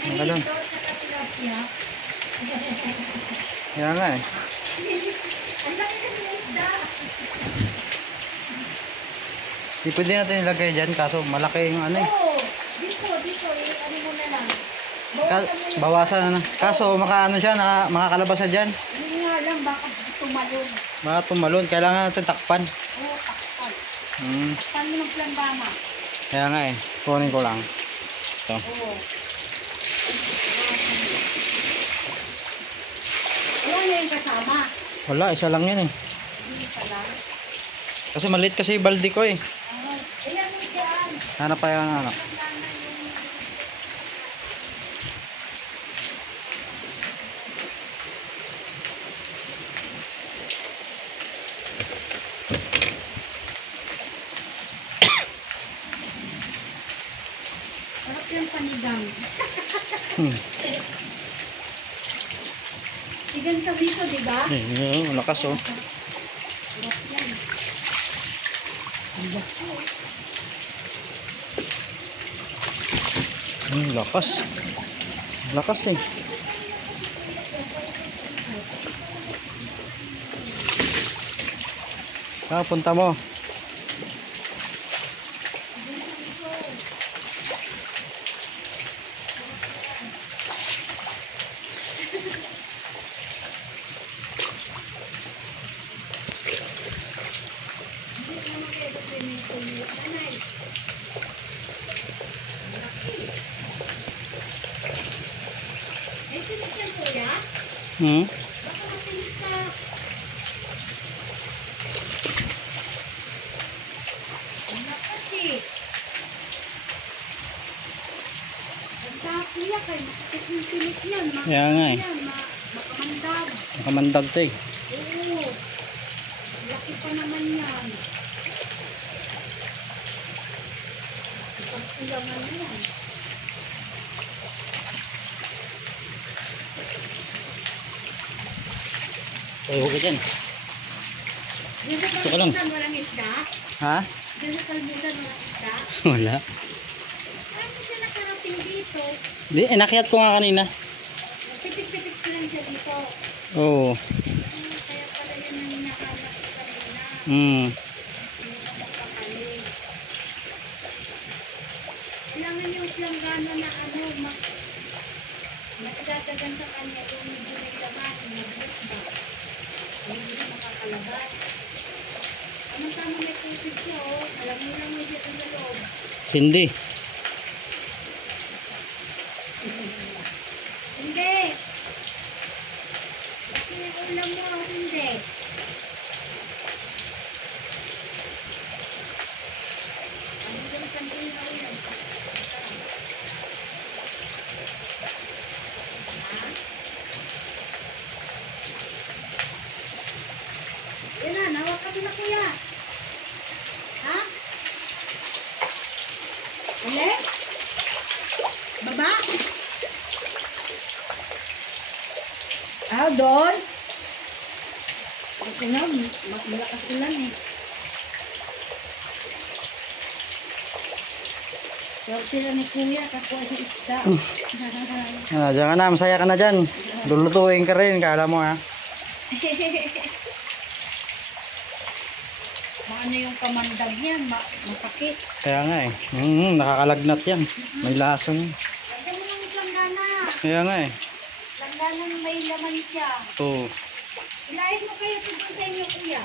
Ganun. Kaya nga eh. Ang laki kasi ng isda. Di pwede natin ilagay dyan kaso malaki yung ano eh. Oo. Dito. Ano mo na lang. Bawasan na. Kaso makaano siya, makakalabas siya dyan. Yun nga lang, baka tumalon. Baka tumalon. Kailangan natin takpan. Oo, takpan. Hmm. Takpan mo ng planggana. Kaya nga eh. Kunin ko lang. Ito. Oo. Wala na yung kasama. Wala, isa lang yan eh. Hindi pa lang. Kasi maliit kasi yung balde ko eh. Ayan mo dyan. Hanap pa yung ano. Sarap yung panigang. Sigan sa miso, di ba? Eh, lakas oh. Sarap yan. Lakas. Lakas eh. Punta mo. Hmm? Baka mapilit ka. Ang lakas eh. Pagka kuya kayo, masakit yung pilit yan. Kaya nga eh. Makamandag. Nakamandag to eh. Oo. Laki pa naman yan. Pagkulangan na yan. Tayo ka dyan. Diyan sa ka lang. kalbusan walang isda? Ha? Diyan sa kalbusan walang isda? Wala. Paano siya nakarating dito? Di, inakyat ko nga kanina. Pitik-pitik lang siya dito. Oo. Kaya pala yun ang hinahanap ko kanina. Hmm. Hindi ka mapakaling. Kailangan yung planggana na ano, nakadadagan sa kanya yung medyo may laman, mabilis ba? Hindi na makakalabas. Tama-tama may tubig siya, oh. Alam mo lang may dito sa loob. Hindi. Hindi. Laki yung ulam mo, hindi. Ano yung kantin na ulam? Yan na, nawakan mo na kuya. Ha? Uli? Baba? Doon? Ulan, malakas ulan eh. Swerte na ni kuya, kakuha sa isda. Diyan ka na, masaya ka na dyan. Lulutuin ka rin, kala mo ha. Maano yung kamandag yan, masakit. Kaya nga eh. Nakakalagnat yan. May lason. Lagyan mo ng planggana. Kaya nga eh. Planggana may laman siya. Oo. Ilahin mo kayo sa inyo kuya.